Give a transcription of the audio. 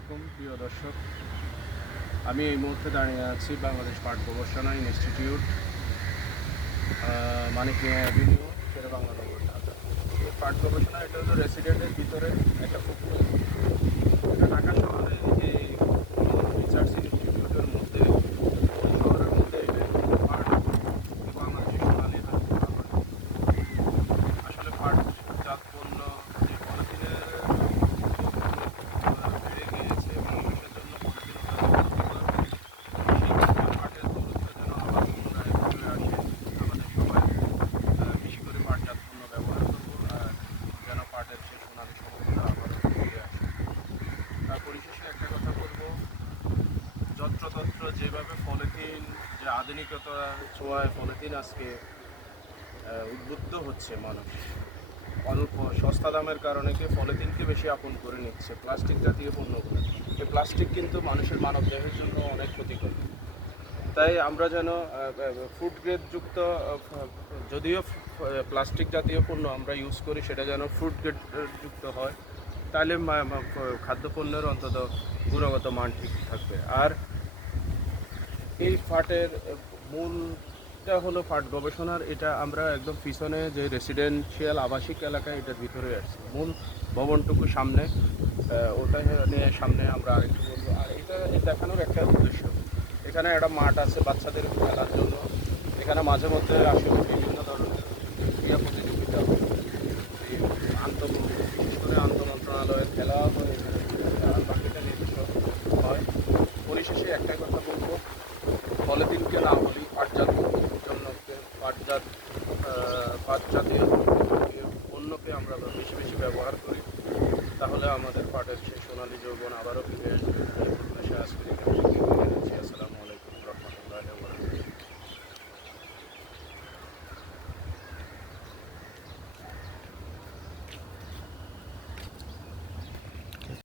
আলাইকুম প্রিয় দর্শক। আমি এই মুহূর্তে দাঁড়িয়ে আছি বাংলাদেশ পাট গবেষণা ইনস্টিটিউট, মানিক মিয়া অ্যাভিনিউ, শেরেবাংলা নগর, ঢাকা। এই পাট গবেষণা এটা হলো রেসিডেন্টের ভিতরে একটা ফুটপ্রিন্ট। এটা ঢাকা শহরে যে রিসার্চ ইনস্টিটিউটের মধ্যে ওই শহরের মধ্যে এটা পাট বাংলাদেশের সোনালী ধান করা হয়। আসলে পাটজাত পণ্য যে পলিথিনের বেড়ে গিয়েছে মানুষের জন্য পলিথিন পাটের দূরত্ব যেন আবার পুনরায় ফিরে আসে। আমাদের সবাই বেশি করে পাটজাত পণ্য ব্যবহার করবো আর যেন পাটের সেই সোনালী সমস্যা আবার ফিরে আসে। তার পরিশেষে একটা কথা বলবো, যত্রতত্র যেভাবে পলিথিন, যে আধুনিকতার ছোঁয়ায় পলিথিন আজকে উদ্বুদ্ধ হচ্ছে মানুষ, অল্প সস্তা দামের কারণে কি পলিথিনকে বেশি আপন করে নিচ্ছে প্লাস্টিক জাতীয় পণ্যগুলো। এই প্লাস্টিক কিন্তু মানুষের মানব দেহের জন্য অনেক ক্ষতিকর। তাই আমরা যেন ফুড গ্রেড যুক্ত, যদিও প্লাস্টিক জাতীয় পণ্য আমরা ইউজ করি, সেটা যেন ফুড গ্রেড যুক্ত হয়, তাহলে খাদ্যপণ্যের অন্তত গুণগত মান ঠিক থাকবে। আর এই পাটের মূলটা হলো পাট গবেষণার, এটা আমরা একদম পিছনে যে রেসিডেন্সিয়াল আবাসিক এলাকায় এটার ভিতরে আসছি, মূল ভবনটুকু সামনে, ওটা নিয়ে সামনে আমরা আরেকটু বলবো। আর এটা দেখানোর একটা উদ্দেশ্য, এখানে একটা মাঠ আছে বাচ্চাদের খেলার জন্য। এখানে মাঝে মধ্যে আসে বিভিন্ন ধরনের ক্রীড়া প্রতিযোগিতা হয়, বিশেষ করে আন্তঃমন্ত্রণালয়ের খেলা হয় এখানে, আর বাকিটা নিজস্ব হয়। পরিশেষে একটাই কথা বলবো, পলিথিনকে না বলি পাটজাত জন্যকে, পাট জাতীয় পণ্যকে আমরা বেশি বেশি ব্যবহার করি, তাহলে আমাদের পাটের সেই সোনালী যৌবন আবারও ফিরে আসবে। এই প্রত্যাশা আজকে